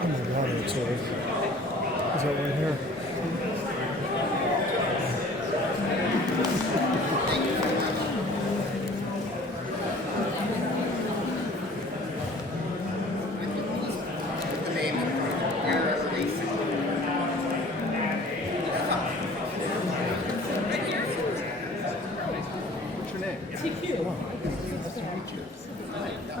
Oh my God, it's is that right here?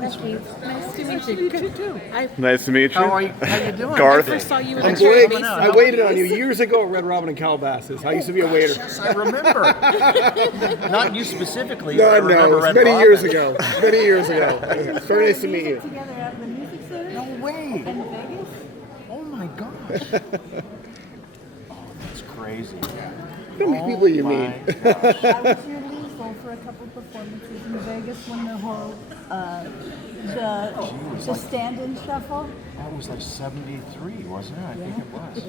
Nice to meet you. Good too. Nice to meet you. How you doing? Garth. I first saw you in I'm the Cherry Blake. Mason. I waited on you years ago at Red Robin and Calabasas. I used to be a waiter. Yes, I remember. Not you specifically. No, I remember it's Red many Robin. years ago. Many years ago. It's very nice to meet you. Together at the music center No way. in Vegas. Oh my gosh. Oh, that's crazy. How many people you my meet? gosh. I was your lead for a couple of performances in Vegas when the whole the stand-in shuffle. That was like 73, wasn't it? I think it was.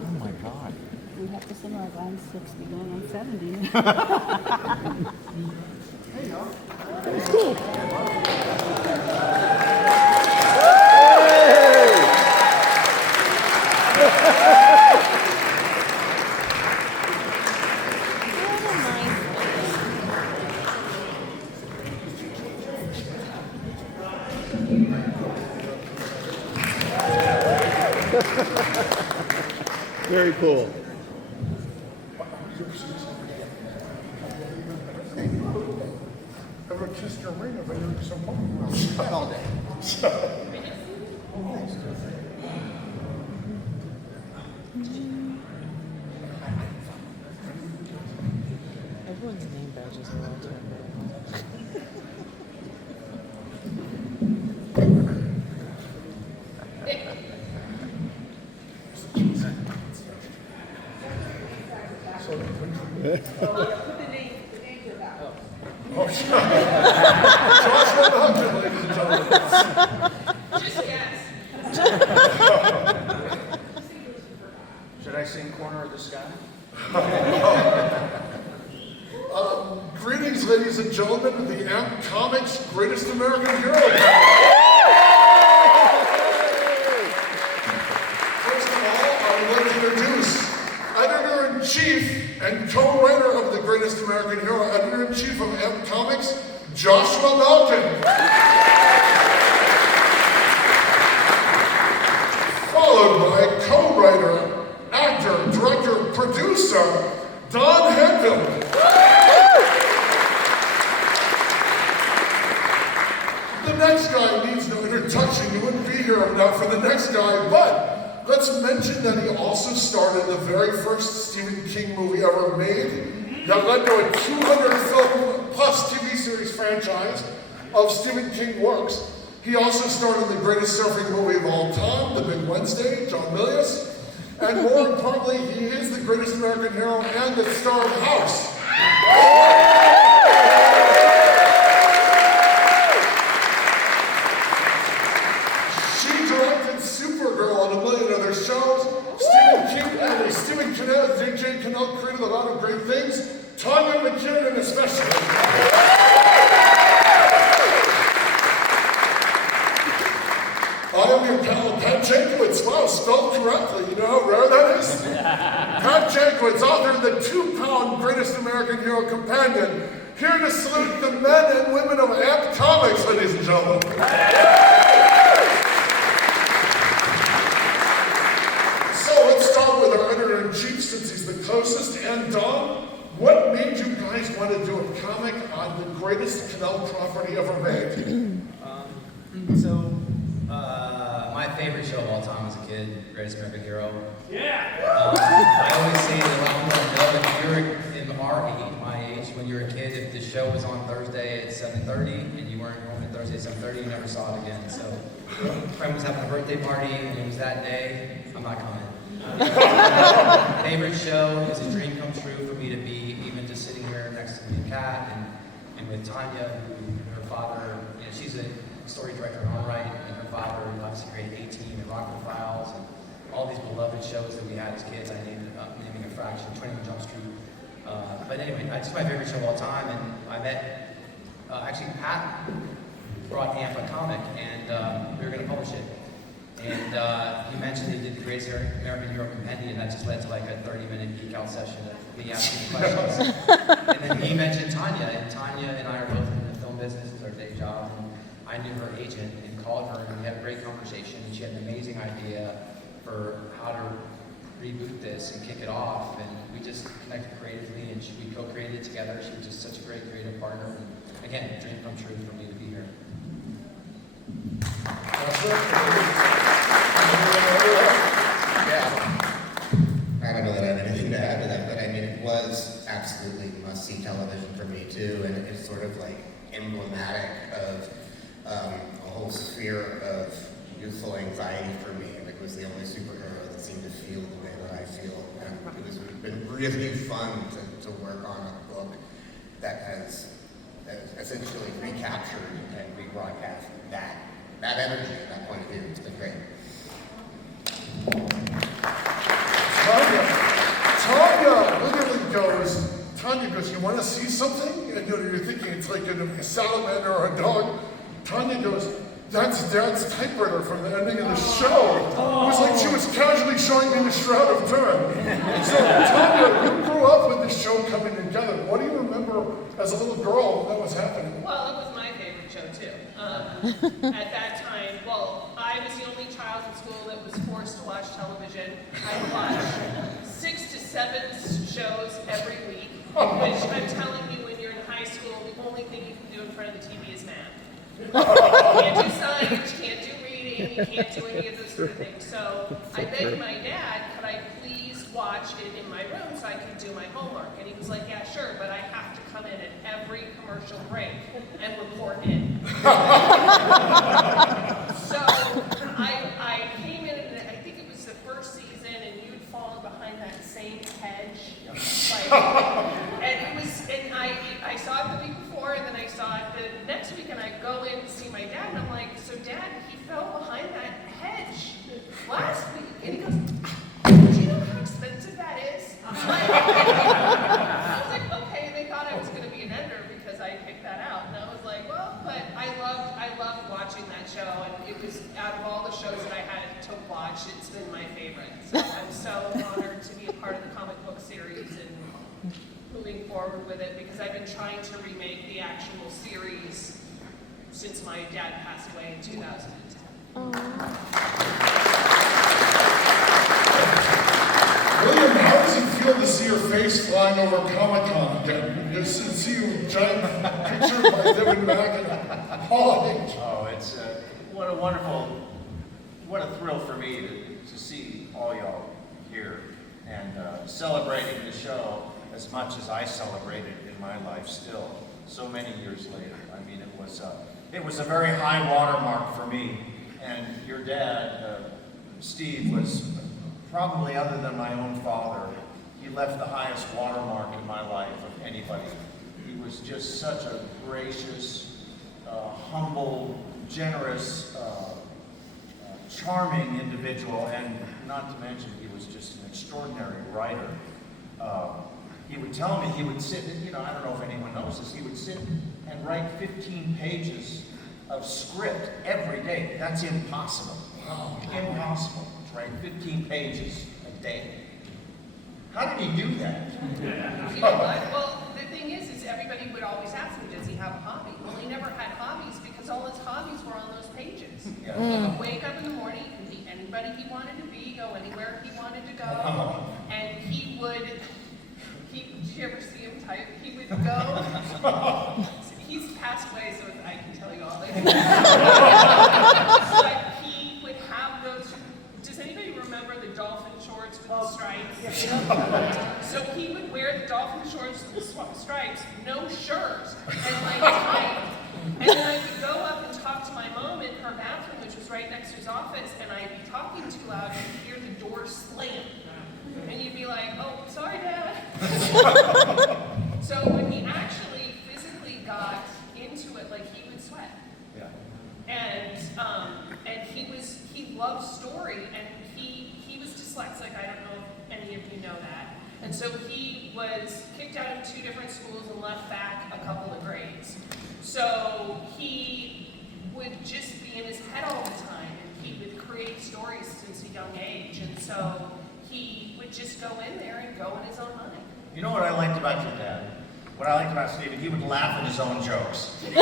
Oh my God. We have to sing like I'm 60 going on 70. Very cool. Ever kissed your ring of any someone? All day. Everyone's name badges are all different. Oh, Joshua Mountain, ladies and gentlemen. Should I sing Corner of the Sky? Greetings, ladies and gentlemen, to the AMP Comics Greatest American Hero Panel. First of all, I would like to introduce Editor-in-Chief and co-writer of the Greatest American Hero, Editor-in-Chief of AMP Comics, Joshua Malkin. Followed by co-writer, actor, director, producer, Don Henville. The next guy needs no introduction. You wouldn't be here if not for the next guy, but let's mention that he also starred in the very first Stephen King movie ever made that led to a 200 film plus TV series franchise of Stephen King works. He also starred in the greatest surfing movie of all time, The Big Wednesday, John Milius. And more importantly, he is the greatest American hero and the star of House. She directed Supergirl and a million other shows. Stephen Cannell, J.J. Cannell created a lot of great things. Tanya McKinnon especially. I am your pal, Pat Jankowitz. Wow, spelled correctly. You know how rare that is? Pat Jankowitz, author of the 2-pound Greatest American Hero Companion. Here to salute the men and women of AMP Comics, ladies and gentlemen. So let's start with our editor-in-chief, since he's the closest. And Don, what made you guys want to do a comic on the greatest Cannell property ever made? My favorite show of all time as a kid, Greatest American Hero. Yeah! I always say that I want to know if you're in my age, when you were a kid, if the show was on Thursday at 7:30 and you weren't home at Thursday at 7:30, you never saw it again. So, a friend was having a birthday party and it was that day, I'm not coming. Favorite show is a dream come true for me to be even just sitting here next to me and Katt and with Tanya, who her father, she's a story director in her own right, and her father obviously created A-Team and Rockford Files and all these beloved shows that we had as kids. I named it up, naming a fraction, 21 Jump Street. But anyway, it's just my favorite show of all time, and I met, actually Pat brought AMP a comic, and we were going to publish it. And he mentioned he did the Greatest American Hero Compendium, and that just led to like a 30-minute geek out session of me asking questions. And then he mentioned Tanya, and Tanya and I are both in the film business, it's our day job. And I knew her agent and called her, and we had a great conversation, and she had an amazing idea for how to reboot this and kick it off, and we just connected creatively, and we co-created it together. She was just such a great creative partner, and again, dream come true for me to be here. Yeah. I don't know that I have anything to add to that, but I mean, it was absolutely must-see television for me too, and it's sort of like emblematic of a whole sphere of youthful anxiety for me. Like, it was the only superhero that seemed to feel the way that I feel, and it's been really fun to work on a book that has essentially recaptured and rebroadcast that energy, that point of view. It's been great. Tanya goes, you want to see something? And you're thinking it's like a salamander or a dog. Tanya goes, that's Dad's typewriter from the ending of the show. It was like she was casually showing me the Shroud of Turin. So Tanya, you grew up with this show coming together. What do you remember as a little girl when that was happening? Well, it was my favorite show too. At that time, well, I was the only child in school that was forced to watch television. I watched 6 to 7 shows every week, which I'm telling you, when you're in high school, the only thing you can do in front of the TV is math. You can't do science, you can't do reading, you can't do any of those sort of things. So I begged my dad, could I please watch it in my room so I could do my homework? And he was like, yeah, sure, but I have to come in at every commercial break and report in. So I came in, and I think it was the first season, and you'd fallen behind that same hedge. And it was, and I saw it the week before, and then I saw it the next week, and I go in to see my dad, and I'm like, so Dad, he fell behind that hedge last week. And he goes, do you know how expensive that is? I was like, okay, they thought I was going to be an ender because I picked that out. And I was like, well, but I loved watching that show, and it was, out of all the shows that I had to watch, it's been my favorite. So I'm so honored to be a part of the comic book series and moving forward with it, because I've been trying to remake the actual series since my dad passed away in 2010. William, how does it feel to see your face flying over Comic-Con again? To see you giant picture by Devin Mack and Paul H. Oh, it's what a thrill for me to see all y'all here and celebrating the show as much as I celebrated in my life still, so many years later. I mean, it was a very high watermark for me, and your dad, Steve, was probably, other than my own father, he left the highest watermark in my life of anybody. He was just such a gracious, humble, generous, charming individual, and not to mention he was just an extraordinary writer. He would tell me, he would sit, I don't know if anyone knows this, he would sit and write 15 pages of script every day. That's impossible. Impossible to write 15 pages a day. How did he do that? You know what? Well, the thing is everybody would always ask me, does he have a hobby? Well, he never had hobbies because all his hobbies were on those pages. Yeah. He would wake up in the morning, he could be anybody he wanted to be, go anywhere he wanted to go, and he would, did you ever see him type? He would go, he's passed away, so I can tell you all later. But he would have those, does anybody remember the dolphin shorts with the stripes? So he would wear the dolphin shorts with the stripes, no shirt, and like tight. And then I would go up and talk to my mom in her bathroom, which was right next to his office, and I'd be talking too loud and hear the door slam. And you'd be like, oh, sorry, Dad. So when he actually physically got into it, like, he would sweat. Yeah. And he loved story, and he was dyslexic. I don't know if any of you know that. And so he was kicked out of 2 different schools and left back a couple of grades. So he would just be in his head all the time, and he would create stories so he would just go in there and go in his own mind. You know what I liked about your dad? What I liked about Stephen, he would laugh at his own jokes. He'd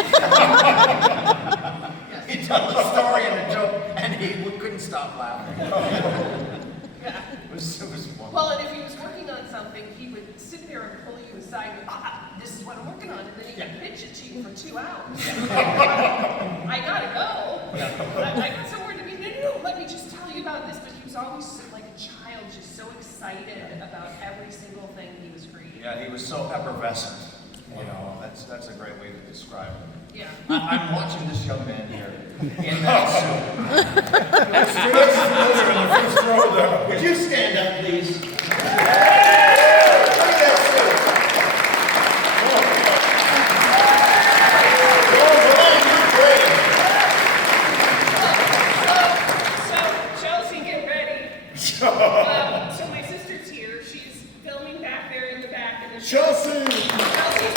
tell a story and a joke, and he couldn't stop laughing. Yeah. It was wonderful. Well, and if he was working on something, he would sit there and pull you aside and this is what I'm working on, and then he would pitch it to you for 2 hours. I gotta go. I got somewhere to be. No, let me just tell you about this. But he was always like a child, just so excited about every single thing he was creating. Yeah, he was so effervescent. You know, that's a great way to describe him. Yeah. I'm watching this young man here in that suit. Would you stand up, please? Look at that suit. So Chelsea, get ready. So my sister's here. She's filming back there in the back. And Chelsea! Chelsea's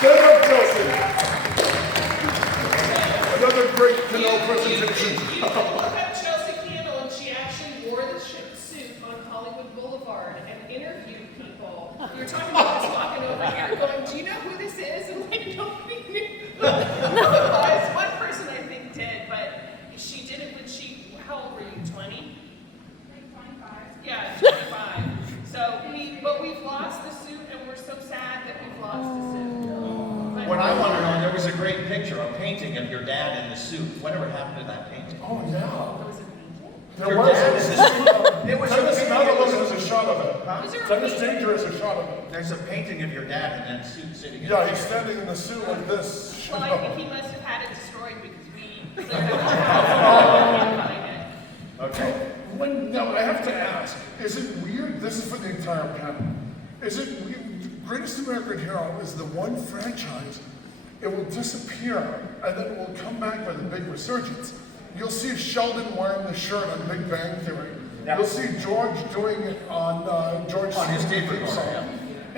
Stand up, Chelsea! Another great Cannell presentation. You can look up Chelsea Cannell, and she actually wore the suit on Hollywood Boulevard and interviewed people. We were talking about this walking over here, going, "Do you know who this is?" And like nobody knew who it was. One person I think did, but she did it when she. How old were you? 20? Like 25. Yeah, 25. But we've lost the suit, and we're so sad that we've lost the suit. But What I want to know, there was a great picture, a painting of your dad in the suit. Whatever happened to that painting? Oh, yeah. was it painted? There was. It was Dennis a Madeline has a shot of it. Was there a Dennis painting? Danger has a shot of it. There's a painting of your dad in that suit sitting in Yeah, the he's chair. standing in the suit like this. Well, I think he must have had it destroyed because we cleared it out. Okay. Now, I have to ask, is it weird? This is for the entire panel. Is it weird? Greatest American Hero is the one franchise, it will disappear and then it will come back with a big resurgence. You'll see Sheldon wearing the shirt on Big Bang Theory. Yeah. You'll see George doing it on George On his tape theme recorder, song. yeah.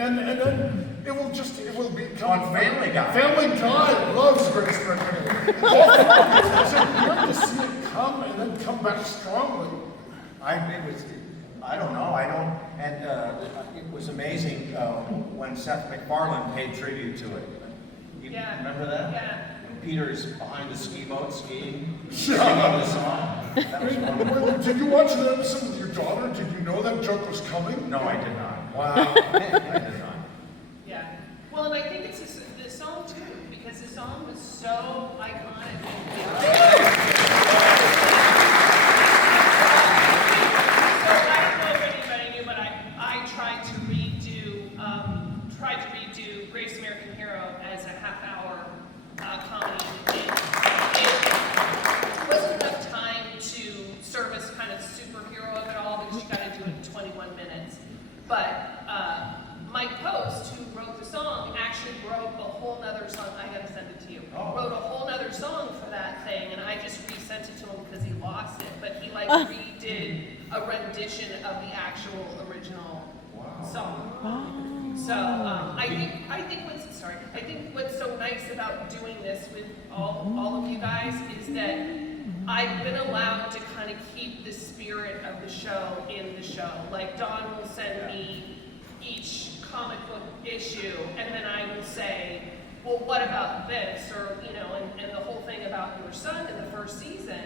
And then it will become On Family Guy. Family Guy loves Greatest American Hero. Is it weird to see it come and then come back strongly? I don't know. And it was amazing when Seth MacFarlane paid tribute to it. You Yeah. remember that? Yeah. When Peter's behind the ski boat skiing, singing the song. That was wonderful. Did you watch that episode with your daughter? Did you know that joke was coming? No, I did not. Wow. I did not. Yeah. Well, and I think it's the song too, because the song was so iconic. So I don't know if anybody knew, but I tried to redo Greatest American Hero as a half-hour comedy. It wasn't enough time to service kind of superhero of it all because you got to do it in 21 minutes. But Mike Post, who wrote the song, actually wrote a whole nother song. I gotta send it to you. Oh. Wrote a whole nother song for that thing, and I just resent it to him because he lost it. But he like redid a rendition of the actual original song. So I think what's so nice about doing this with all of you guys is that I've been allowed to kind of keep the spirit of the show in the show. Like Dawn will send me each comic book issue, and then I will say, well, what about this? Or, you know, and the whole thing about your son in the first season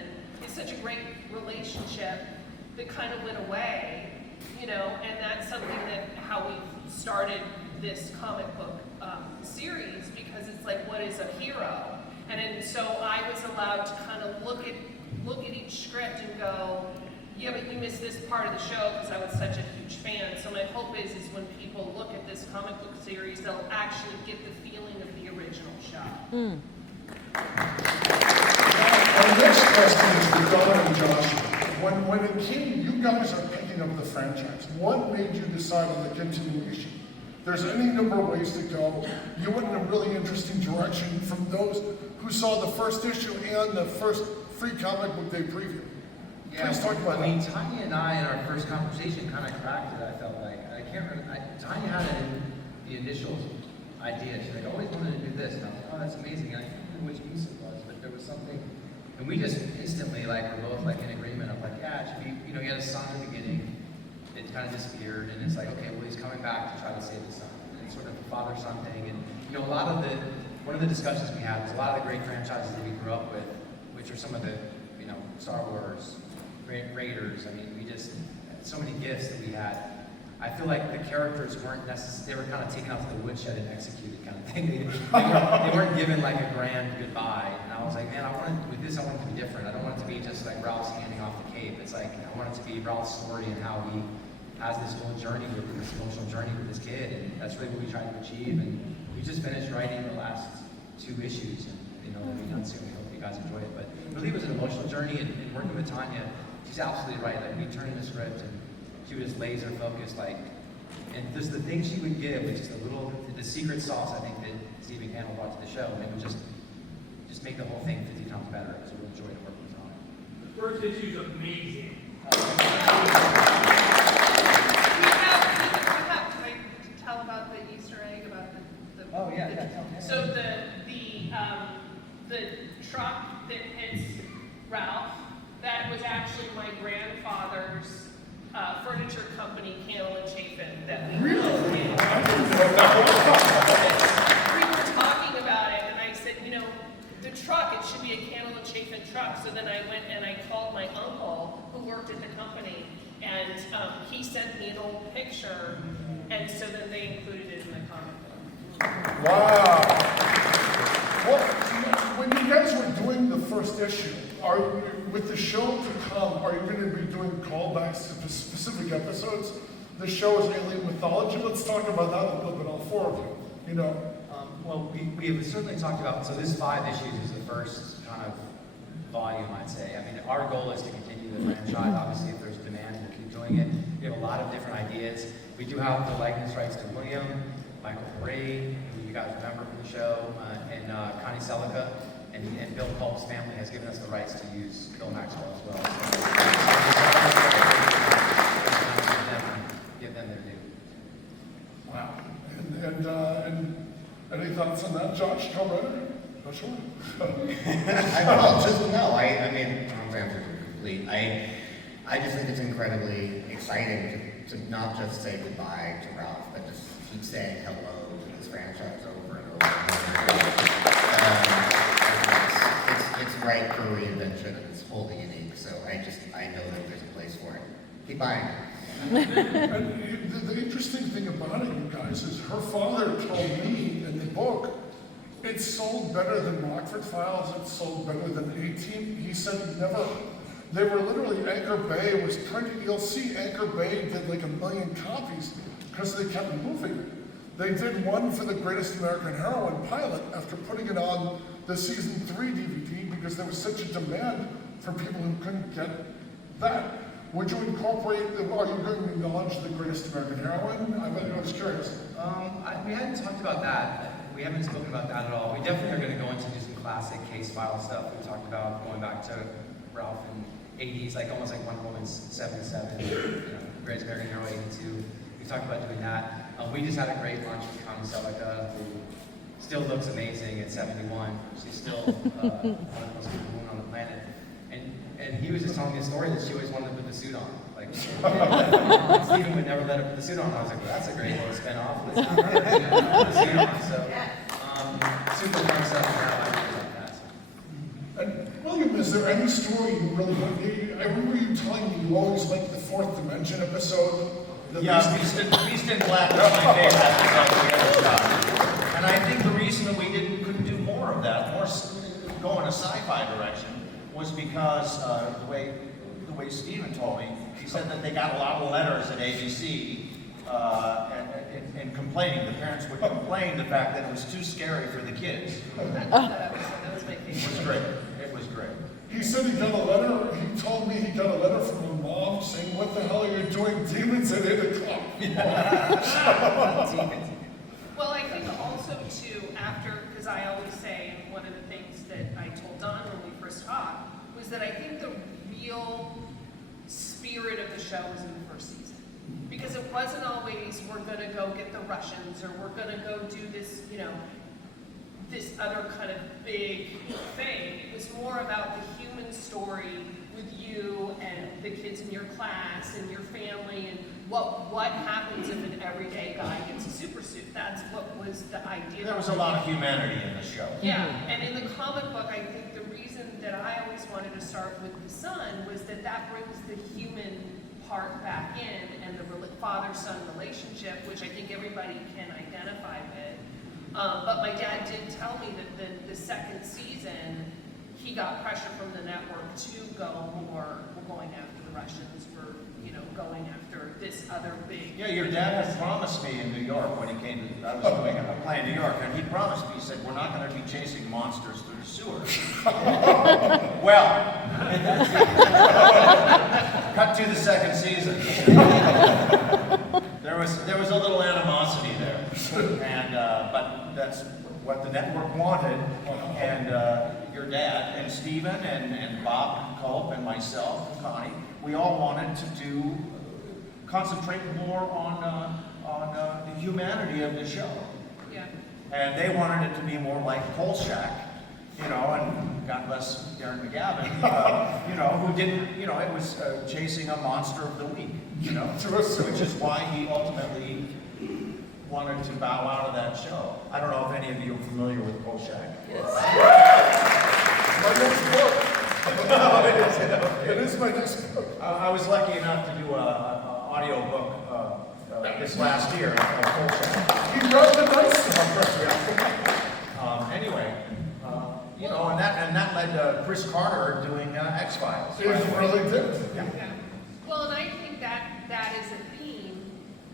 is such a great relationship that kind of went away, you know, and that's something that how we started this comic book series, because it's like, what is a hero? And so I was allowed to kind of look at each script and go, yeah, but you missed this part of the show because I was such a huge fan. So my hope is when people look at this comic book series, they'll actually get the feeling of the original show. Our next question is for Don and Joshua. When it came, you guys are picking up the franchise. What made you decide on the continuation? There's any number of ways to go. You went in a really interesting direction from those who saw the first issue and the first free comic book day preview. Yeah, Please talk about I mean, that. Tanya and I, in our first conversation, kind of cracked it, I felt like. I can't remember, Tanya had it in the initial idea. She's like, I always wanted to do this. And I was like, oh, that's amazing. And I can't remember which piece it was, but there was something. And we just instantly, like, were both, like, in agreement of, like, yeah, it should be, you know, you had a song at the beginning, kind of disappeared, and it's like, okay, well, he's coming back to try to save his son. And it's sort of a father-son thing, and you know, one of the discussions we had was a lot of the great franchises that we grew up with, which are some of the, you know, Star Wars, Raiders. I mean, we just so many gifts that we had. I feel like the characters weren't necessarily, they were kind of taken out to the woodshed and executed kind of thing. They weren't given like a grand goodbye. And I was like, man, with this, I want it to be different. I don't want it to be just like Ralph's handing off the cape. It's like, I want it to be Ralph's story and how he has this whole journey with him, this emotional journey with this kid. And that's really what we tried to achieve. And we just finished writing the last 2 issues. And, you know, it'll be done soon. We hope you guys enjoy it. But really, it was an emotional journey. And working with Tanya, she's absolutely right. Like, we turned in the script and she was laser focused, like, and just the things she would give, which is the secret sauce, I think, that Stephen Cannell brought to the show, and it would just make the whole thing 50 times better. It was a real joy to work with her on it. The first issue is amazing. Can I tell about the Easter egg about the Oh yeah. So the truck that hits Ralph, that was actually my grandfather's furniture company, Cannell and Chafin, that we we were talking about it, and I said, you know, the truck, it should be a Cannell and Chafin truck. So then I went and I called my uncle who worked at the company, and he sent me an old picture, and so then they included it in the comic book. Wow. Well, when you guys were doing the first issue, with the show to come, are you going to be doing callbacks to specific episodes? The show is alien mythology. Let's talk about that a little bit, all 4 of you. You know. Well, we have certainly talked about, so this 5 issues is the first kind of volume, I'd say. I mean, our goal is to continue the franchise. Obviously, if there's demand, we'll keep doing it. We have a lot of different ideas. We do have the likeness rights to William, Michael Parade, who you guys remember from the show, and Connie Selica. And Bill Culp's family has given us the rights to use Bill Maxwell as well. So give them their due. Wow. And any thoughts on that, Josh? Co-writer? Not sure. I mean, Tom's answers are complete. I just think it's incredibly exciting to not just say goodbye to Ralph, but just keep saying hello to this franchise over and over and over. It's ripe for reinvention and it's wholly unique, so I know that there's a place for it. Keep buying it. And the interesting thing about it, you guys, is her father told me in the book, it sold better than Rockford Files, it sold better than A-Team. He said they were literally, Anchor Bay was printed, you'll see Anchor Bay did like 1 million copies because they kept moving it. They did one for the Greatest American Heroine pilot after putting it on the season 3 DVD because there was such a demand for people who couldn't get that. Would you incorporate, are you going to acknowledge the Greatest American Heroine? I was curious. We hadn't talked about that. We haven't spoken about that at all. We definitely are going to go into just some classic case file stuff. We talked about going back to Ralph in 80s, like almost like Wonder Woman's 77, you know, Greatest American Hero 82. We talked about doing that. We just had a great lunch with Connie Selica, who still looks amazing at 71. She's still one of the most beautiful women on the planet. And he was just telling me a story that she always wanted to put the suit on. Like, Stephen would never let her put the suit on. I was like, well, that's a great little spin-off. Let's not put the suit on. So, super fun stuff now. I really like that. And William, is there any story you really want? I remember you telling me you always liked the 4th Dimension episode. Beast in Black was my favorite episode we ever shot. And I think the reason that we couldn't do more of that, go in a sci-fi direction, was because the way Stephen told me, he said that they got a lot of letters at ABC and complaining. The parents would complain the fact that it was too scary for the kids. That was my favorite. It was great. It was great. He said he got a letter, he told me he got a letter from a mom saying, what the hell are you doing demons at 8 o'clock? Well, I think also too, because I always say, and one of the things that I told Don when we first talked, was that I think the real spirit of the show was in the first season. Because it wasn't always, we're gonna go get the Russians, or we're gonna go do this, you know, this other kind of big thing. It was more about the human story with you and the kids in your class and your family and what happens if an everyday guy gets a super suit? That's what was the idea. There was a lot of humanity in the show. Yeah, and in the comic book, I think the reason that I always wanted to start with the son was that brings the human part back in, and the father-son relationship, which I think everybody can identify with. But my dad did tell me that the second season, he got pressure from the network to go more, we're going after the Russians, we're, going after this other big... Yeah, your dad had promised me in New York when he came to, I was doing a play in New York, and he promised me, he said, we're not going to be chasing monsters through the sewers. Well, cut to the second season. There was a little animosity there, and but that's what the network wanted, and your dad and Stephen and Bob Culp and myself and Connie, we all wanted to concentrate more on the humanity of the show. Yeah. And they wanted it to be more like Kolchak, and God bless Darren McGavin, who didn't, it was chasing a monster of the week, which is why he ultimately wanted to bow out of that show. I don't know if any of you are familiar with Kolchak. My next book. It is my next book. I was lucky enough to do an audio book this last year of Kolchak. He read the nice stuff. Anyway, and that led to Chris Carter doing X-Files. It really did. Yeah. Well, and I think that is a theme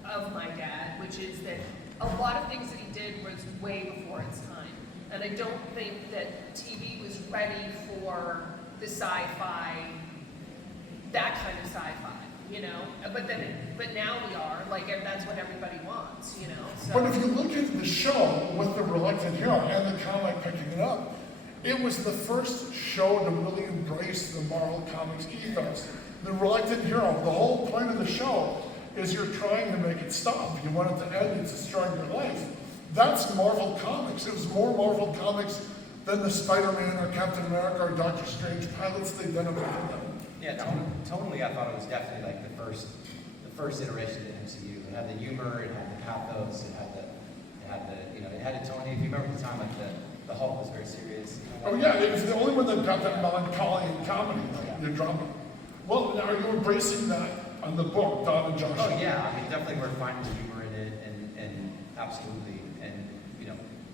of my dad, which is that a lot of things that he did was way before its time. And I don't think that TV was ready for the sci-fi, that kind of sci-fi, but now we are, that's what everybody wants, so. But if you look at the show with the Reluctant Hero and the comic picking it up, it was the first show to really embrace the Marvel Comics ethos. The Reluctant Hero, the whole point of the show is you're trying to make it stop. You want it to end, it's destroying your life. That's Marvel Comics. It was more Marvel Comics than the Spider-Man or Captain America or Doctor Strange pilots they've done over them. Yeah, tonally, I thought it was definitely like the first iteration of the MCU. It had the humor, it had the pathos, it had the tone. If you remember the time, the Hulk was very serious. Oh yeah, it was the only one that got that melancholy and comedy, the drama. Well, are you embracing that on the book, Don and Josh? Oh yeah, I mean definitely we're finding the humor in it, and absolutely, and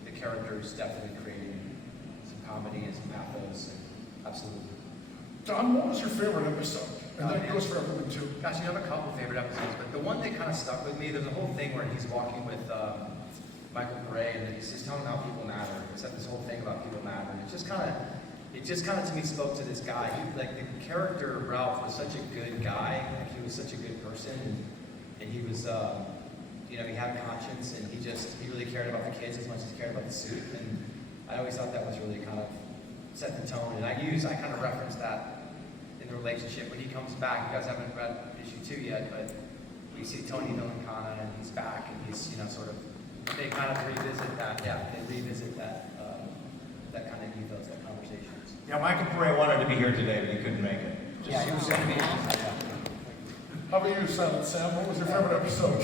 the characters definitely creating some comedy and some pathos, and absolutely. Don, what was your favorite episode? And that goes for everyone too. Gosh, you have a couple favorite episodes, but the one that kind of stuck with me, there's a whole thing where he's walking with Michael Bray, and he's just telling him how people matter. It's like this whole thing about people matter. And it just kind of to me spoke to this guy. The character Ralph was such a good guy. He was such a good person, and he was, he had conscience, and he really cared about the kids as much as he cared about the suit. And I always thought that was really kind of set the tone. And I kind of referenced that in the relationship when he comes back. You guys haven't read issue 2 yet, but we see Tony Milancana, and he's back, and he's they kind of revisit that. Yeah, they revisit that that kind of ethos, that conversations. Yeah, Michael Pare wanted to be here today, but he couldn't make it. Yeah, he was going to be. How about you, Sam? What was your favorite episode?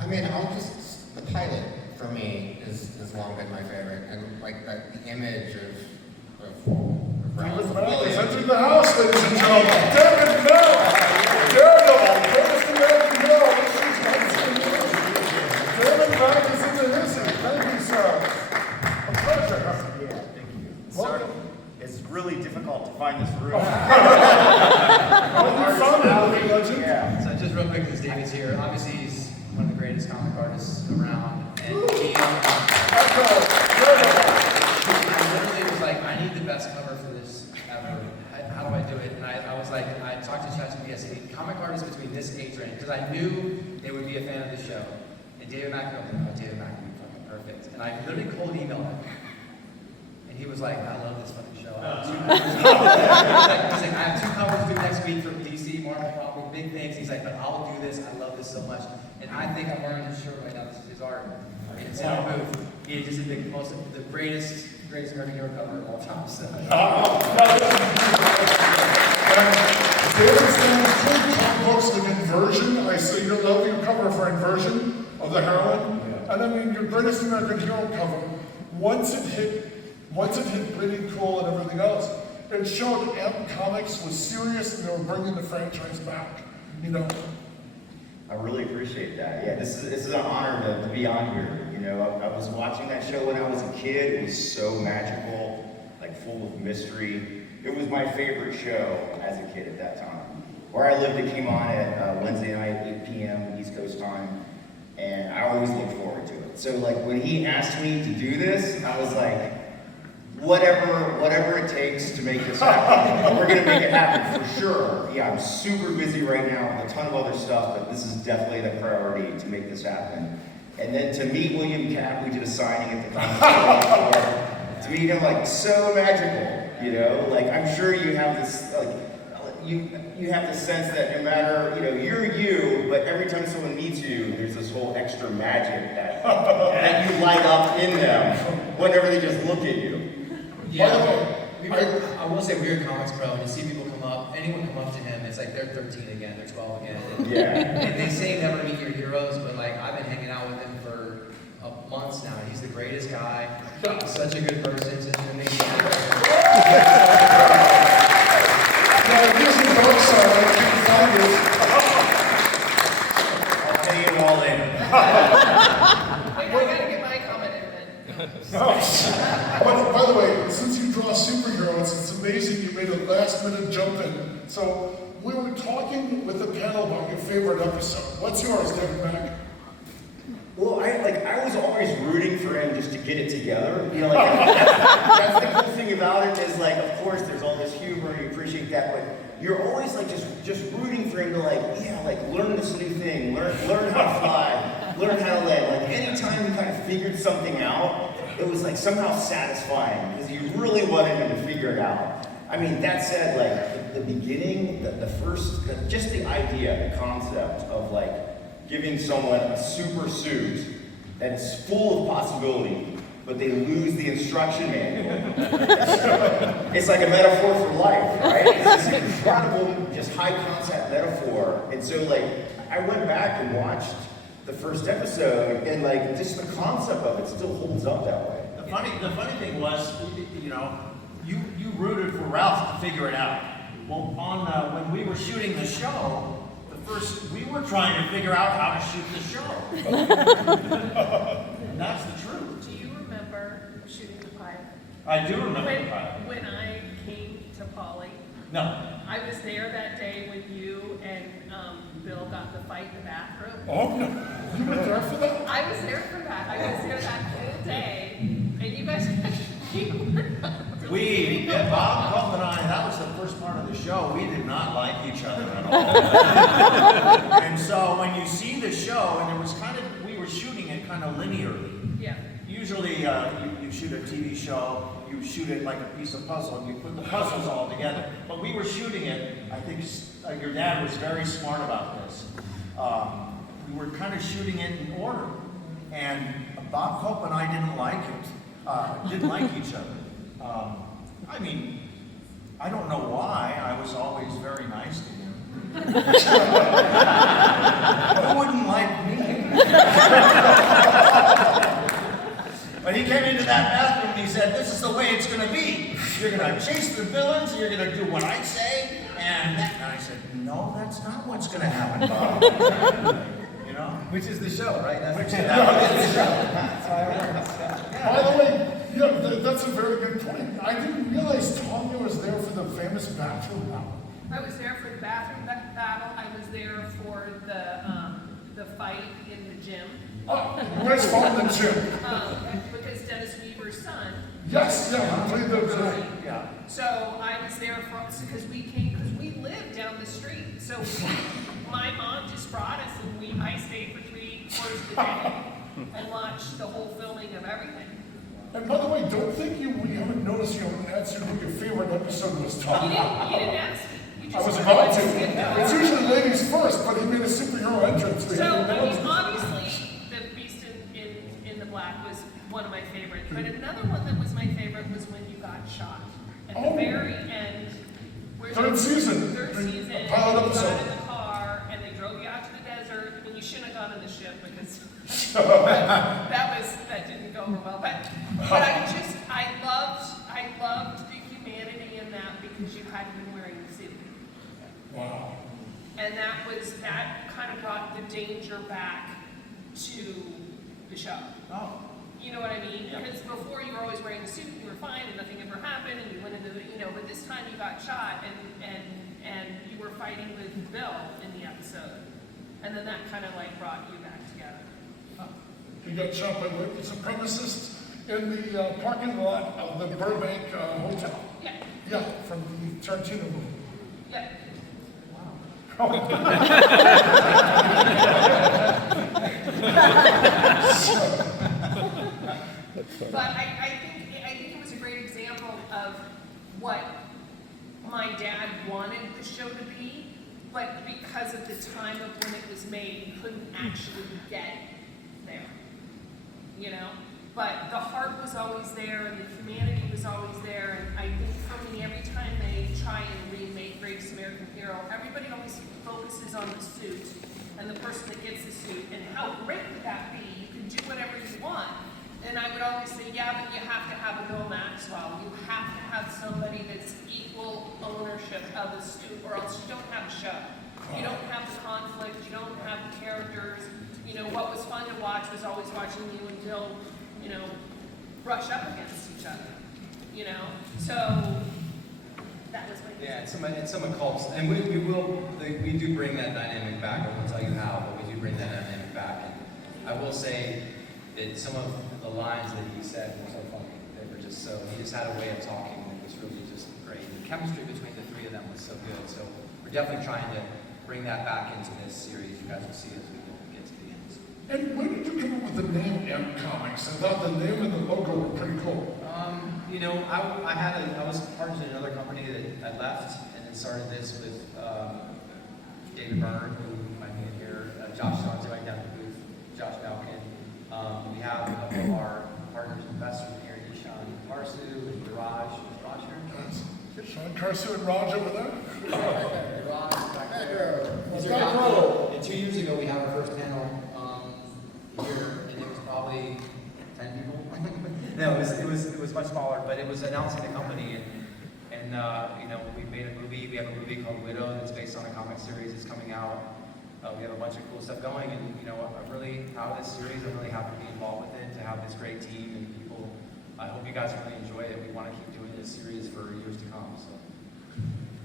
I mean, the pilot for me has long been my favorite, and the image of Ralph David Mack is Williams. entering the house, ladies and gentlemen. David Mack! Daredevil! Greatest American hero! David Mack is in the history. Thank you, sir. A pleasure. Yeah, thank you. Welcome. It's really difficult to find this room. You found it, legend. Yeah. So just real quick, because David's here, obviously he's one of the greatest comic artists around, and he literally was like, I need the best cover for this ever. How do I do it? And I was like, I talked to ChatGPT, I said, comic artists between this age range, because I knew they would be a fan of the show. And David Mack, David Mack would be fucking perfect. And I literally cold emailed him. And he was like, I love this fucking show. He's like, I have 2 covers due next week from DC, Marvel, probably big things. He's like, but I'll do this. I love this so much. And I think I'm wearing his shirt right now. This is his art. It's in our booth. He just did the greatest American hero cover of all time. So. David's name is comic books, the conversion. I I saw your love your cover for Inversion of the heroine, and I mean your Greatest American Hero cover. Once it hit pretty cool and everything else, it showed M Comics was serious and they were bringing the franchise back. You know. I really appreciate that. Yeah, this is an honor to be on here. You know, I was watching that show when I was a kid. It was so magical, like full of mystery. It was my favorite show as a kid at that time. Where I lived, it came on at Wednesday night, 8 p.m. East Coast time, and I always looked forward to it. So like when he asked me to do this, I was like, whatever it takes to make this happen, we're gonna make it happen for sure. Yeah, I'm super busy right now with a ton of other stuff, but this is definitely the priority to make this happen. And then to meet William Katt, we did a signing at the time. To meet him, like, so magical, you know? Like, I'm sure you have this, like, you have the sense that no matter, you know, you're you, but every time someone meets you, there's this whole extra magic that you light up in them whenever they just look at you. Yeah, I will say Weird Comics Pro, when you see people come up, anyone come up to him, it's like they're 13 again, they're 12 again. And Yeah. they say never meet your heroes, but like I've been hanging out with him for months now. He's the greatest guy. He's such a good person. Such an amazing actor. Now, here's the dark side. I can't find it. I'll pay it all in. Wait, I gotta get my comment in then. But by the way, since you draw superheroes, it's amazing you made a last-minute jump in. So we were talking with the panel about your favorite episode. What's yours, David Mack? Well, I was always rooting for him just to get it together. You know, like that's the cool thing about it is like, of course, there's all this humor and you appreciate that, but you're always like just rooting for him to like, yeah, like learn this new thing, learn how to fly, learn how to land. Like anytime he kind of figured something out, it was like somehow satisfying because you really wanted him to figure it out. I mean, that said, like the beginning, the first, just the idea, the concept of like giving someone a super suit that is full of possibility, but they lose the instruction manual. It's like a metaphor for life, right? It's this incredible, just high concept metaphor. And so like, I went back and watched the first episode and like, just the concept of it still holds up that way. The funny thing was, you know, you rooted for Ralph to figure it out. Well, when we were shooting the show, we were trying to figure out how to shoot the show. And that's the truth. Do you remember shooting the pilot? I do remember the pilot. When I came to Polly, No. I was there that day when you and Bill got in the fight in the bathroom. Oh, no. You were there for that? I was there for that. I was there that whole day, and you guys Bob, Colt, and I, that was the first part of the show, we did not like each other at all. And so when you see the show, and we were shooting it kind of linearly. Yeah. Usually you shoot a TV show, you shoot it like a piece of puzzle, and you put the puzzles all together. But we were shooting it, I think your dad was very smart about this. We were kind of shooting it in order. And Bob Cope and I didn't like it, didn't like each other. I mean, I don't know why, I was always very nice to him. Who wouldn't like me? But he came into that bathroom and he said, this is the way it's going to be. You're going to chase the villains, and you're going to do what I say. And I said, no, that's not what's going to happen, Bob. You know? Which is the show, right? That's Which the is show. That's how it works. Yeah. By the way, yeah, that's a very good point. I didn't realize Tanya was there for the famous bathroom battle. I was there for the bathroom battle. I was there for the fight in the gym. Oh, you guys fought in the gym. Because Dennis Weaver's son. Yes, yeah, we played the Yeah. So I was there because we lived down the street. So my mom just brought us, and I stayed for 3/4 of the day and watched the whole filming of everything. And by the way, don't think we haven't noticed you haven't answered who your favorite episode was, Tom. You didn't ask me. You I just was wanted about to to. skip that. It's usually ladies first, but he made a superhero entrance. So, I mean, obviously, The Beast in the Black was one of my favorites. But another one that was my favorite was when you got shot. At the very end. Third season. Third season. Pilot You episode. got in the car, and they drove you out to the desert, that didn't go over well. But I loved the humanity in that because you hadn't been wearing the suit. Wow. And that kind of brought the danger back to the show. Oh. You know what I mean? Yeah. Because before you were always wearing a suit and you were fine and nothing ever happened and you went into the, but this time you got shot and you were fighting with Bill in the episode. And then that kind of like brought you back together. He got shot by white supremacists in the parking lot of the Burbank Hotel. Yeah. Yeah, from the Tarantino movie. Yeah. But I think it was a great example of what my dad wanted the show to be, but because of the time of when it was made, he couldn't actually get there. But the heart was always there and the humanity was always there, and I think for me, every time they try and remake Greatest American Hero, everybody always focuses on the suit and the person that gets the suit, and how great would that be? You can do whatever you want. And I would always say, yeah, but you have to have a Bill Maxwell. You have to have somebody that's equal ownership of the suit, or else you don't have a show. You don't have the conflict, you don't have the characters. What was fun to watch was always watching you and Bill, brush up against each other. So that was my and some cults, and we do bring that dynamic back. I won't tell you how, but we do bring that dynamic back. And I will say that some of the lines that he said were so funny. They were just he just had a way of talking that was really just great. The chemistry between the three of them was so good. So we're definitely trying to bring that back into this series. You guys will see as we get to the end. And when did you come up with the name M Comics? I thought the name and the logo were pretty cool. I was part of another company that I left and then started this with David Byrne, who might be in here, Josh Johnson right down the booth, Josh Malkin. We have a couple of our partners and investors here, Ishan Karsu and Raj. Is Raj here? Sean Karsu and Raj over there? Raj back there. These are now, and 2 years ago we had our first panel here, and it was probably 10 people. No, it was much smaller, but it was announcing the company, and we made a movie. We have a movie called Widow that's based on a comic series that's coming out. We have a bunch of cool stuff going, and I'm really proud of this series. I'm really happy to be involved with it, to have this great team and people. I hope you guys really enjoy it. We want to keep doing this series for years to come. So,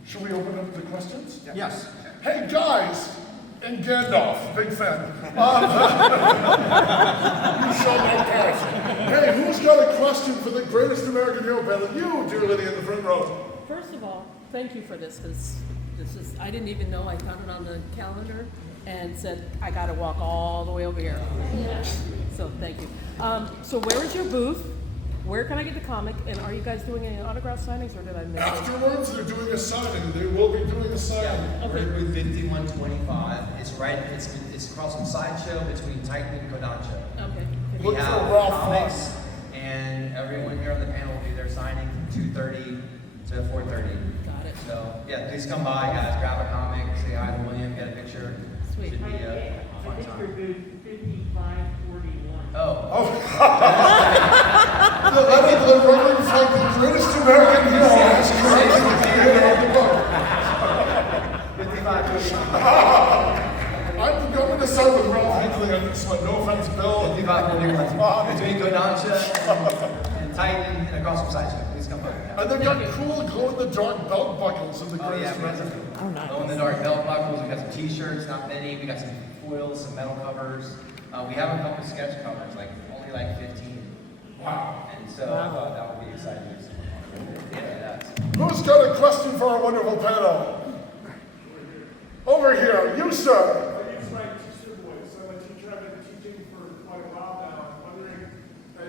should we open up the questions? Yes. Hey guys, and Gandalf, big fan. You show no passion. Hey, who's got a question for the Greatest American Hero panel? You, dear lady in the front row. First of all, thank you for this, because I didn't even know. I found it on the calendar and said, I got to walk all the way over here. So thank you. So where is your booth? Where can I get the comic? And are you guys doing any autograph signings, or did I miss it? Afterwards, they're doing a signing. They will be doing a signing. yeah, we're at booth 5125. It's across from Sideshow between Titan and Kodansha. Okay. We Look for have Ralph comics, and everyone here on the panel will do their signing from 2:30 to 4:30. Got it. So yeah, please come by, guys. Grab a comic, say hi to William, get a picture. Sweet. Should be a fun I think time. you're 5541. The letter to the Reverend Frank, the Greatest American Hero, has corrected the theater of the book. 55. I'm going to start with Ralph Hinckley on this one. No offense, Bill. 55 between Kodansha and Titan and across from Sideshow. Please come by. And they've got cool glow-in-the-dark belt buckles in the Oh yeah, Greatest we got American. some glow-in-the-dark belt buckles. We got some T-shirts, not many. We got some foils, some metal covers. We have a couple sketch covers, only 15. Wow. And so I thought that would be exciting. Who's got a question for our wonderful panel? Over here, you sir. My name's Mike Boyce. I'm a teacher. I've been teaching for quite a while now. I'm wondering,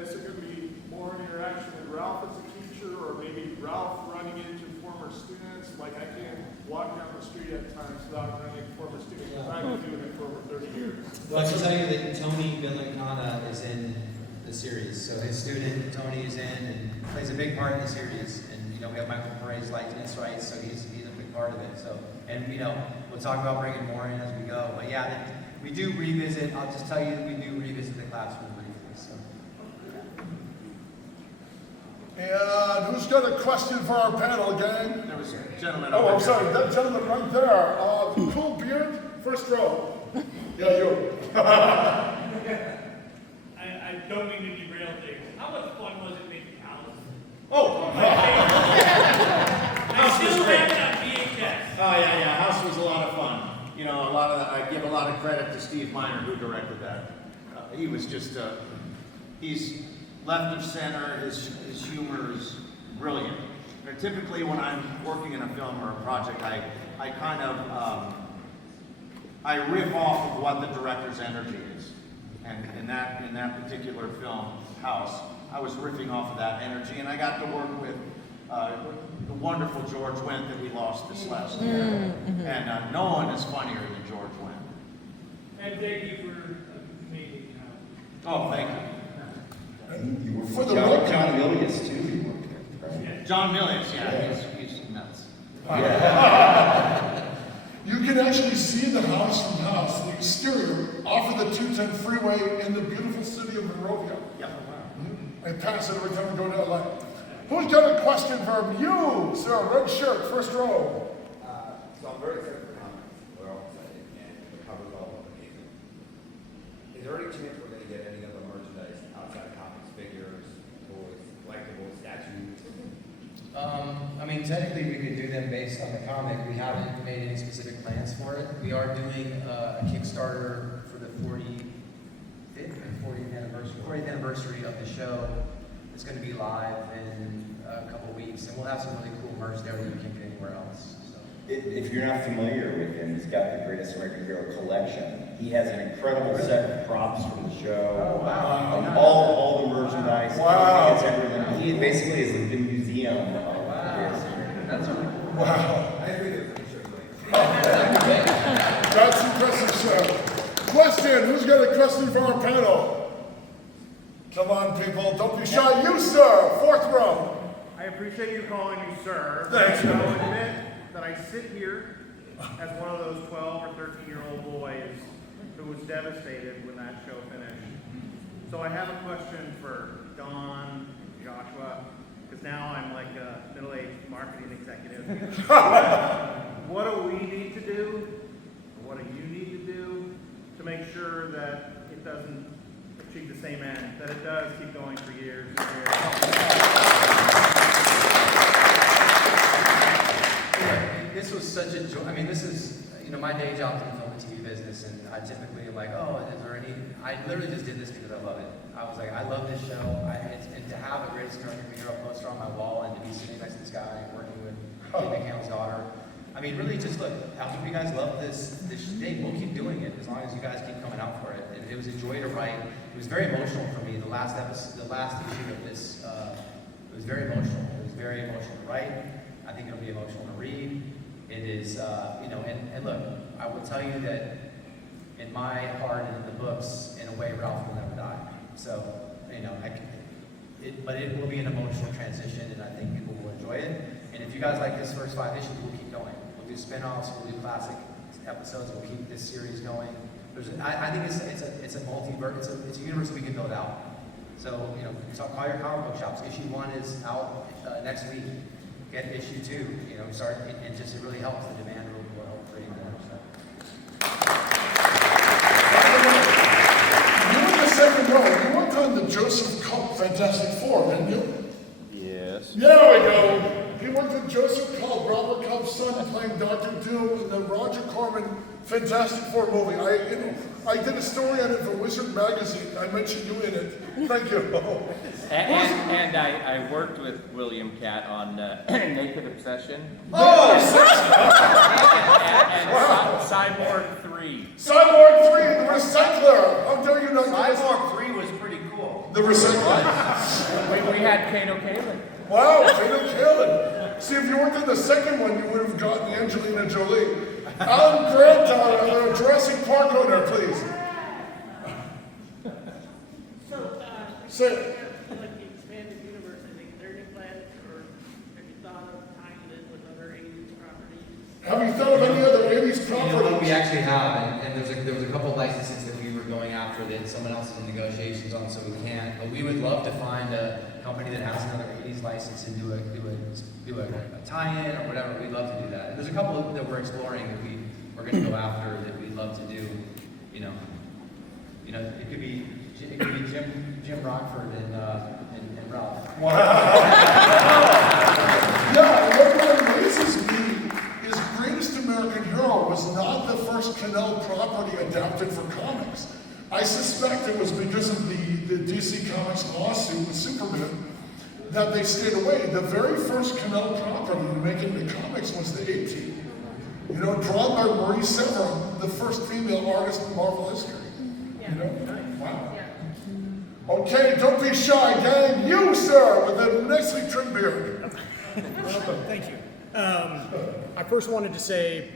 is there going to be more interaction with Ralph as a teacher, or maybe Ralph running into former students? Like, I can't walk down the street at times without running into former students, because I've been doing it for over 30 years. Well, I can tell you that Tony Villancana is in the series. So his student, Tony, is in and plays a big part in the series. And, we have Michael Perez likeness, right? So he's a big part of it. So, and, we'll talk about bringing more in as we go. But yeah, we do revisit, I'll just tell you, we do revisit the classroom briefly, so. And who's got a question for our panel, gang? There was a gentleman Oh, over I'm here. sorry, that gentleman right there. Cool beard, first row. Yeah, you. I don't mean to derail things. How much fun was it making Alice? Oh! I still have it on VHS. Oh, yeah, House was a lot of fun. You know, a lot of that, I give a lot of credit to Steve Miner, who directed that. He was just, he's left of center, his humor is brilliant. And typically when I'm working in a film or a project, I kind of, I riff off of what the director's energy is. And in that particular film, House, I was riffing off of that energy, and I got to work with the wonderful George Wendt that we lost this last year. And no one is funnier than George Wendt. And thank you for making Oh, thank you. You were For the John record- Milius too, you worked there, right? John Milius, yeah, he's nuts. You can actually see the house from House, the exterior, off of the 210 freeway in the beautiful city of Monrovia. Yep. I pass it every time I go to LA. Who's got a question for you, sir? Red shirt, first row. So I'm very excited for comics. We're all excited, and the cover's all amazing. Is there any chance we're going to get any other merchandise outside of comics, figures, toys, collectibles, statues? I mean, technically we could do them based on the comic. We haven't made any specific plans for it. We are doing a Kickstarter for the 45th or 40th anniversary of the show. It's going to be live in a couple weeks, and we'll have some really cool merch there that you can't get anywhere else. So. If you're not familiar with him, he's got the Greatest American Hero collection. He has an incredible set of props from the show. Oh, wow. All the merchandise. Wow. It's everything. He basically is the museum of his. That's a Wow. I agree with you. That's impressive, sir. Question, who's got a question for our panel? Come on, people, don't be shy. You, sir, fourth row. I appreciate you calling me sir. Thanks. I'll admit that I sit here as one of those 12 or 13-year-old boys who was devastated when that show finished. So I have a question for Don and Joshua, because now I'm like a middle-aged marketing executive. What do we need to do, or what do you need to do to make sure that it doesn't achieve the same end, that it does keep going for years and years? This was such a joy. I mean, this is, my day job's in the film and TV business, and I typically am like, oh, is there any, I literally just did this because I love it. I was like, I love this show, and to have a Greatest American Hero poster on my wall and to be sitting next to this guy and working with Cannell's daughter. I mean, really just look, I hope you guys love this thing. We'll keep doing it as long as you guys keep coming out for it. And it was a joy to write. It was very emotional for me. The last issue of this, it was very emotional. It was very emotional to write. I think it'll be emotional to read. It is, and look, I will tell you that in my heart and in the books, in a way, Ralph will never die. So, but it will be an emotional transition, and I think people will enjoy it. And if you guys like this first 5 issues, we'll keep going. We'll do spin-offs, we'll do classic episodes, we'll keep this series going. I think it's a multiverse, it's a universe we can build out. So, call your comic book shops. Issue 1 is out next week. Get issue 2, start, and just it really helps. The demand will help create more. So. You were in the second row. You worked on the Joseph Katt Fantastic Four, didn't you? Yes. There we go. He worked with Joseph Katt, Robert Katt's son, playing Dr. Doom in the Roger Corman Fantastic Four movie. I did a story on it for Wizard Magazine. I mentioned you in it. Thank you. And I worked with William Katt on Naked Obsession. Oh, and Cyborg 3. Cyborg 3, the Recycler. How dare you not get us- Cyborg 3 was pretty cool. The Recycler. We had Kano Kalin. Wow, Kato Kalin. See, if you worked on the second one, you would have gotten Angelina Jolie. Alan Grant, our Jurassic Park owner, please. So, Say it. like the expanded universe, I think, are there any plans, or have you thought of tying it in with other 80s properties? Have you thought of any other 80s property? we actually have, and there was a couple of licenses that we were going after that someone else is in negotiations on, so we can't. But we would love to find a company that has another 80s license and do a tie-in or whatever. We'd love to do that. And there's a couple that we're exploring that we're going to go after that we'd love to do. It could be Jim Rockford and Ralph. Wow. Yeah, and what amazes me is Greatest American Hero was not the first Cannell property adapted for comics. I suspect it was because of the DC Comics lawsuit with Superman that they stayed away. The very first Cannell property to make it into comics was the A-Team. Drawn by Marie Severin, the first female artist in Marvel history. Wow. Okay, don't be shy, gang. You, sir, with the nicely trimmed beard. Thank you. I first wanted to say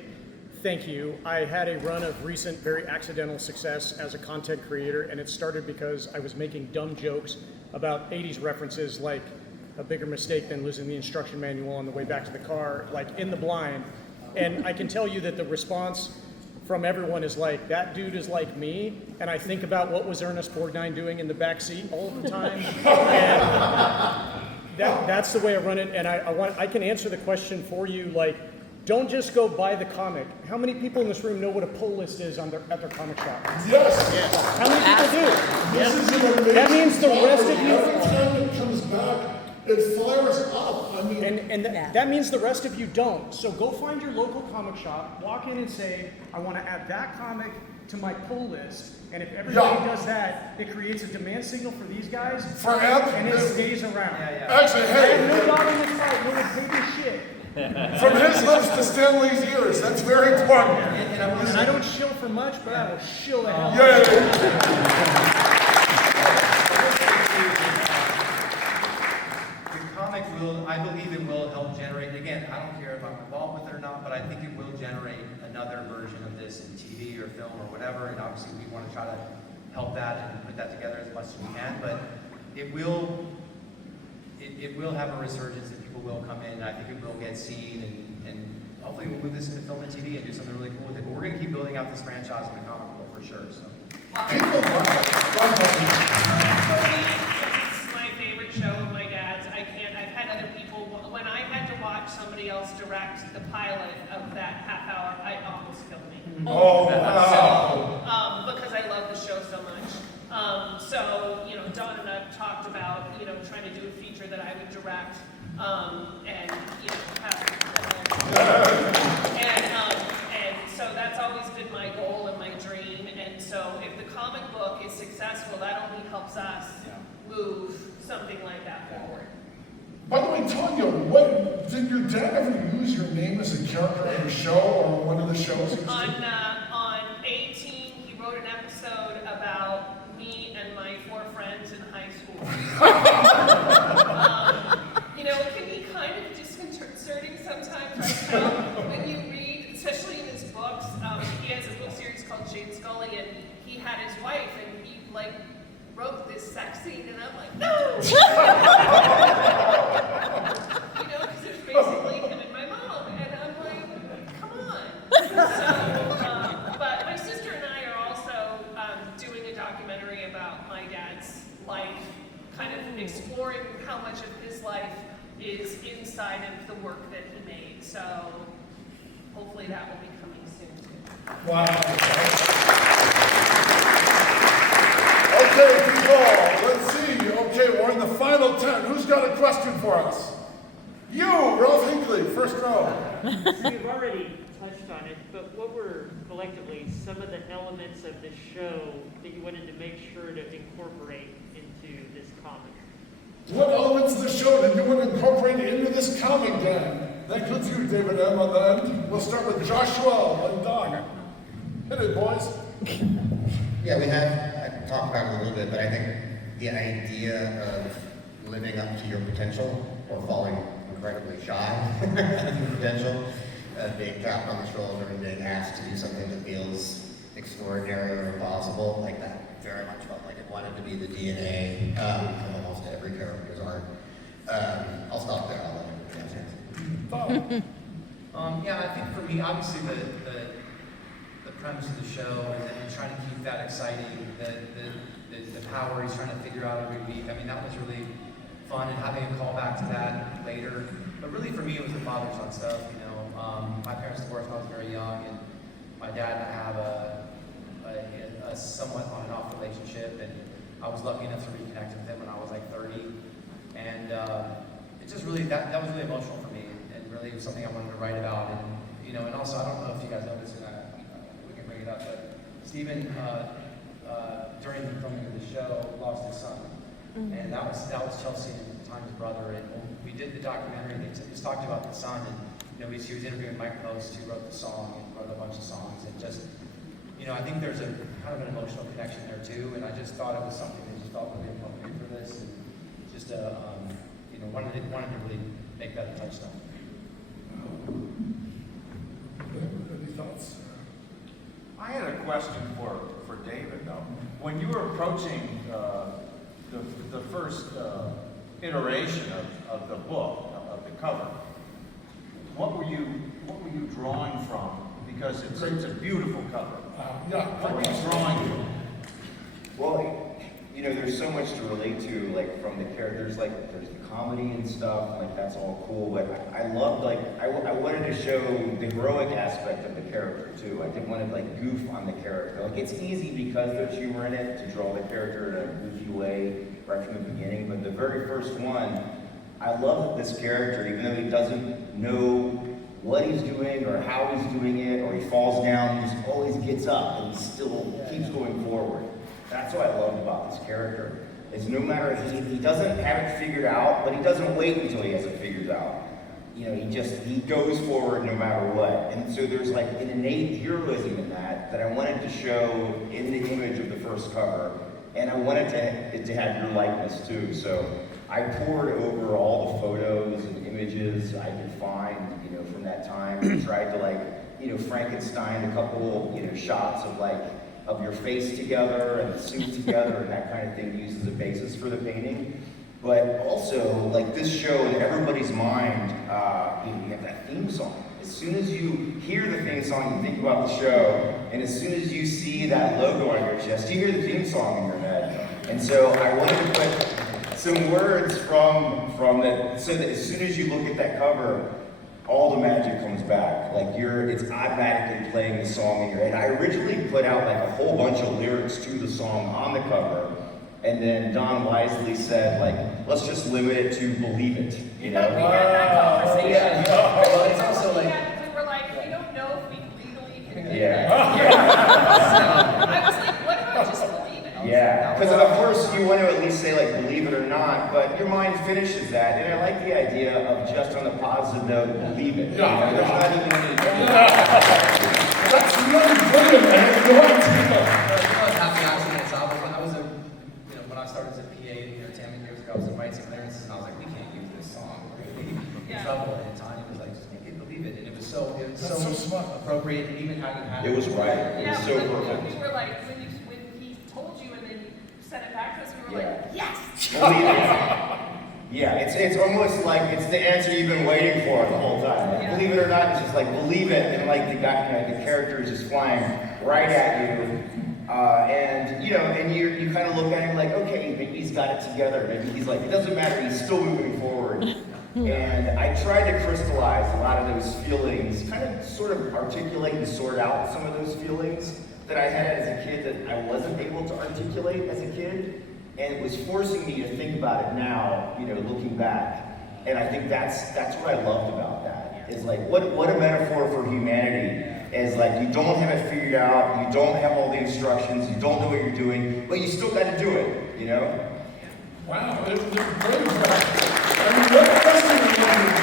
thank you. I had a run of recent, very accidental success as a content creator, and it started because I was making dumb jokes about 80s references like a bigger mistake than losing the instruction manual on the way back to the car, like In the Blind. And I can tell you that the response from everyone is like, that dude is like me, and I think about what was Ernest Borgnine doing in the back seat all the time. And that's the way I run it, and I can answer the question for you, like, don't just go buy the comic. How many people in this room know what a pull list is at their comic shop? Yes. How many people do? This is an amazing That means the rest of you. Every time it comes back, it flares up. That means the rest of you don't. So go find your local comic shop, walk in and say, I want to add that comic to my pull list. And if everybody does that, it creates a demand signal for these guys. And it stays around. Actually, hey. No dog in this fight, no one paid this shit. From his lips to Stanley's ears. That's very important. And I don't shill for much, but I will shill the hell out of I believe it will help generate, again, I don't care if I'm involved with it or not, but I think it will generate another version of this in TV or film or whatever, and obviously we want to try to help that and put that together as much as we can, but it will have a resurgence and people will come in, and I think it will get seen, and hopefully we'll move this into film and TV and do something really cool with it, but we're going to keep building out this franchise in the comic book for sure, so. It's my favorite show of my dad's. I've had other people, when I had to watch somebody else direct the pilot of that half hour, I almost killed me. Oh, wow. So, because I love the show so much. So, Don and I talked about, trying to do a feature that I would direct, and so that's always been my goal and my dream. And so if the comic book is successful, that only helps us move something like that forward. By the way, Tanya, did your dad ever use your name as a character on the show or one of the shows? On 18, he wrote an episode about me and my 4 friends in high school. It can be kind of disconcerting sometimes, right now, when you read, especially in his books. He has a book series called Jane Scully, and he had his wife, and he wrote this sex scene, and I'm like, no! Because it's basically him and my mom, and I'm like, come on. So, but my sister and I are also doing a documentary about my dad's life, kind of exploring how much of his life is inside of the work that he made. So hopefully that will be coming soon too. Wow. Okay, people, let's see. Okay, we're in the final 10. Who's got a question for us? You, Ralph Hinckley, first row. You've already touched on it, but what were collectively some of the elements of the show that you wanted to make sure to incorporate into this comic? What elements of the show did you want to incorporate into this comic, Dan? That includes you, David M. on the end. We'll start with Joshua and Don. Hit it, boys. Yeah, I talked about it a little bit, but I think the idea of living up to your potential or falling incredibly shy of your potential, being tapped on the shoulder and being asked to do something that feels extraordinary or impossible, like that very much felt like it wanted to be the DNA of almost every character's art. I'll stop there. I'll let everybody else answer. Yeah, I think for me, obviously the premise of the show and trying to keep that exciting, the power he's trying to figure out every week. I mean, that was really fun, and having a call back to that later. But really for me, it was the father-son stuff, you know. My parents divorced when I was very young, and my dad and I have a somewhat on and off relationship, and I was lucky enough to reconnect with him when I was like 30. And it just really, that was really emotional for me, and really was something I wanted to write about. And, you know, and also, I don't know if you guys know this, and we can bring it up, but Stephen, during the filming of the show, lost his son. And that was Chelsea and Tanya's brother. And when we did the documentary, they just talked about the son, and you know, he was interviewing Mike Post, who wrote the song and wrote a bunch of songs, and just, you know, I think there's a kind of an emotional connection there too. And I just thought it was something that just felt really appropriate for this, and just you know, wanted to really make that a touchstone. Any thoughts? I had a question for David though. When you were approaching the first iteration of the book, of the cover, what were you drawing from? Because it's a beautiful cover. What were you drawing from? Well, you know, there's so much to relate to, like from the characters, like there's the comedy and stuff, like that's all cool, but I loved, like, I wanted to show the heroic aspect of the character too. I didn't want to like goof on the character. Like it's easy because there's humor in it to draw the character in a goofy way right from the beginning, but the very first one, I love that this character, even though he doesn't know what he's doing or how he's doing it, or he falls down, he just always gets up and he still keeps going forward. That's what I love about this character, is no matter, he doesn't have it figured out, but he doesn't wait until he has it figured out. You know, he goes forward no matter what. And so there's like an innate heroism in that I wanted to show in the image of the first cover. And I wanted it to have your likeness too. So I poured over all the photos and images I could find, you know, from that time, and tried to like, you know, Frankenstein a couple, you know, shots of your face together and the suit together and that kind of thing, used as a basis for the painting. But also, like this show in everybody's mind, you know, you have that theme song. As soon as you hear the theme song, you think about the show, and as soon as you see that logo on your chest, you hear the theme song in your head. And so I wanted to put some words from that, so that as soon as you look at that cover, all the magic comes back. Like it's automatically playing the song in your head. I originally put out like a whole bunch of lyrics to the song on the cover, and then Don wisely said, like, let's just limit it to Believe It, you know? We had that conversation. Yeah. Well, it's also like, we were like, we don't know if we legally can do yeah. that. So I was like, what about just Believe It? Yeah, because of course you want to at least say like believe it or not, but your mind finishes that, and I like the idea of just on the positive note, believe it. Yeah, you know, there's not even any. That's really brilliant, man. No idea. Happy accidents. I was when I started as a PA, you know, 10 years ago, I was inviting some clearances, and I was like, we can't use this song. We're going to be in trouble. And Tanya was like, just make it believe it, and it was so smart, appropriate, and even how you had It was right. It was so perfect. We were like, when he told you and then you sent it back to us, we were like, yes! Yeah, it's almost like it's the answer you've been waiting for the whole time. Like, believe it or not, it's just like believe it, and like the character is just flying right at you, and you know, and you kind of look at him like, okay, maybe he's got it together. Maybe he's like, it doesn't matter, he's still moving forward. And I tried to crystallize a lot of those feelings, kind of sort of articulate and sort out some of those feelings that I had as a kid that I wasn't able to articulate as a kid. And it was forcing me to think about it now, you know, looking back. And I think that's what I loved about that. Is like, what a metaphor for humanity. Is like, you don't have it figured out, you don't have all the instructions, you don't know what you're doing, but you still got to do it, you know? Wow, it was great. I mean, one question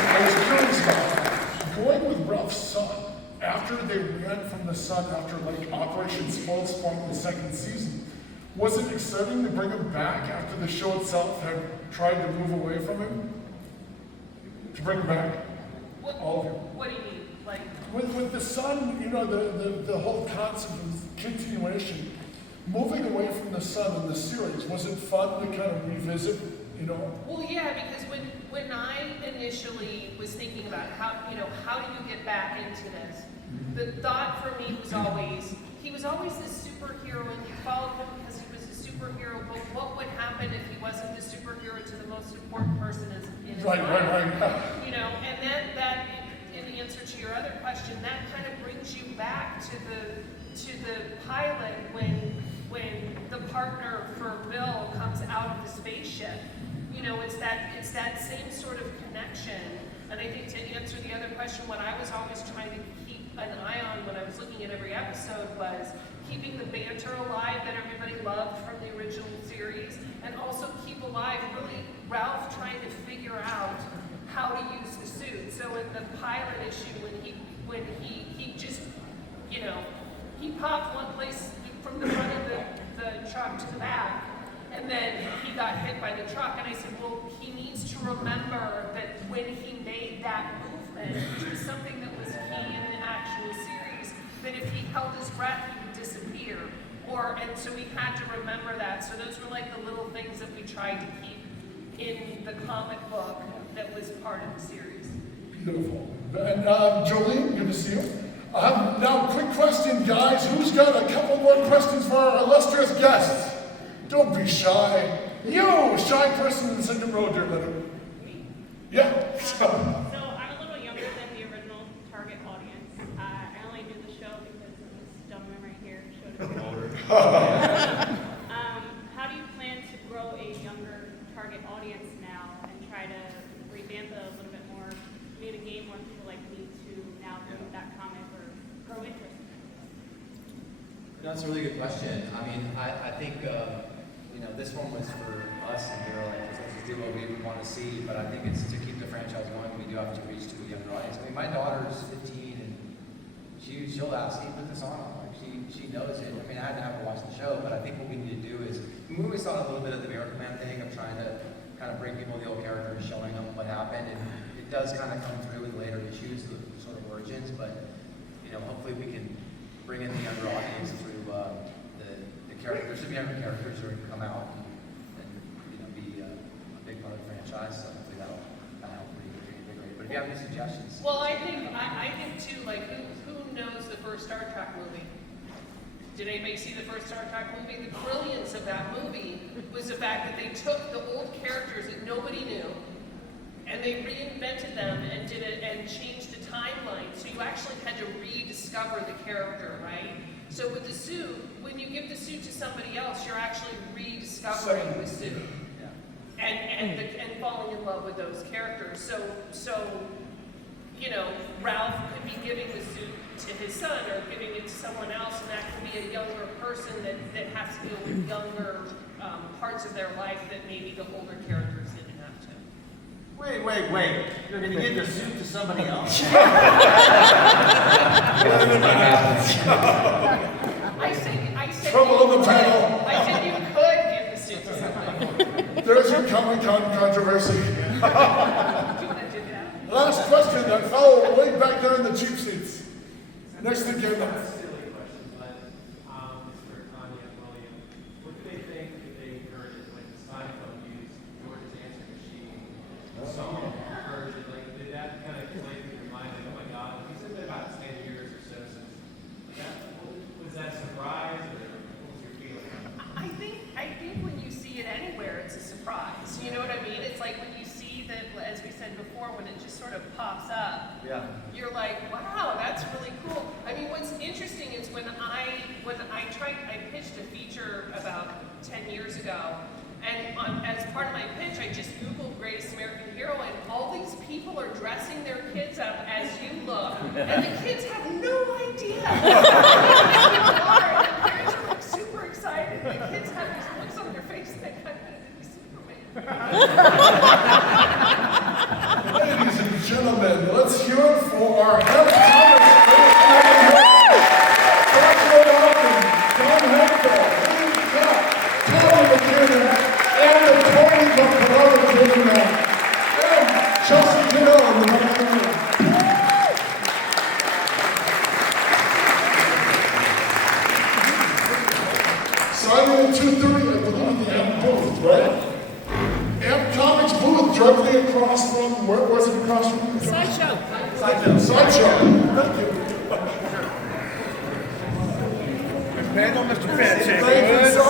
I was curious about, going with Ralph's son, after they ran from the sun after like Operation Spoil's Point in the second season, was it exciting to bring him back after the show itself had tried to move away from him? To bring him back? All of you. What do you mean? Like, with the sun, you know, the whole concept of continuation, moving away from the sun in the series, was it fun to kind of revisit, you know? Well, yeah, because when I initially was thinking about how do you get back into this, the thought for me was always, he was always this superhero and you followed him because he was a superhero, but what would happen if he wasn't the superhero to the most important person in his life? Right. You know, and that in answer to your other question, that kind of brings you back to the pilot when the partner for Bill comes out of the spaceship. You know, it's that same sort of connection. And I think to answer the other question, what I was always trying to keep an eye on when I was looking at every episode was keeping the banter alive that everybody loved from the original series, and also keep alive really Ralph trying to figure out how to use the suit. So in the pilot issue, when he just, you know, he popped one place from the front of the truck to the back, and then he got hit by the truck, and I said, well, he needs to remember that when he made that movement, which was something that was key in the actual series, that if he held his breath, he would disappear. And so we had to remember that. So those were like the little things that we tried to keep in the comic book that was part of the series. Beautiful. And Jolene, good to see you. Now, quick question, guys. Who's got a couple more questions for our illustrious guests? Don't be shy. You, shy person in the second row, dear Leonard. Yeah. So I'm a little younger than the original target audience. I only did the show because this gentleman right here showed it. How do you plan to grow a younger target audience now and try to revamp it a little bit more, maybe gain more people like me to now read that comic or grow interest in it? That's a really good question. I mean, I think, this one was for us and Daryl, and to do what we would want to see, but I think it's to keep the franchise going, we do have to reach to a younger audience. I mean, my daughter's 15, and she'll ask, hey, put this on. Like, she knows it. I mean, I had to have her watch the show, but I think what we need to do is, we always saw a little bit of the Miracle Man thing of trying to kind of bring people the old characters, showing them what happened, and it does kind of come through in later issues, the sort of origins, but, hopefully we can bring in the younger audience through the characters, some younger characters who are going to come out and be a big part of the franchise, so hopefully that'll help reinvigorate. But if you have any suggestions? Well, I think too, like, who knows the first Star Trek movie? Did anybody see the first Star Trek movie? The brilliance of that movie was the fact that they took the old characters that nobody knew, and they reinvented them and did it and changed the timeline. So you actually had to rediscover the character, right? So with the suit, when you give the suit to somebody else, you're actually rediscovering the suit and falling in love with those characters. So Ralph could be giving the suit to his son or giving it to someone else, and that could be a younger person that has to deal with younger parts of their life that maybe the older characters didn't have to. Wait. You're going to give the suit to somebody else? I said Trouble on the panel. I said you could give the suit to somebody. There's your Comic-Con controversy. Do you want to do that? Last question, that fellow way back there in the cheap seats. Next to Cannell. Silly question, but it's for Tanya and William. What do they think if they heard it when Seinfeld used George's answering machine? Someone heard it, like, did that kind of play through your mind? Like, oh my God, he said that about 10 years or so since. Was that a surprise, or what was your feeling? I think when you see it anywhere, it's a surprise. You know what I mean? It's like when you see that, as we said before, when it just sort of pops up. Yeah. You're like, wow, that's really cool. I mean, what's interesting is when I pitched a feature about 10 years ago, and as part of my pitch, I just Googled Greatest American Hero, and all these people are dressing their kids up as you look, and the kids have no idea. And the parents are like super excited. The kids have these looks on their face that kind of Superman. Ladies and gentlemen, let's hear it for our head comics. Don Hector, Lee Katt, Tommy McKinnon, and the Tony McCullough Jr. and Chelsea Cannell in the middle. Signing at 2:30, I believe the amp booth, right? Amp directly across from, where was it across from? Sideshow. Sideshow. Thank you. Panel, Mr. Fitz. Thank you so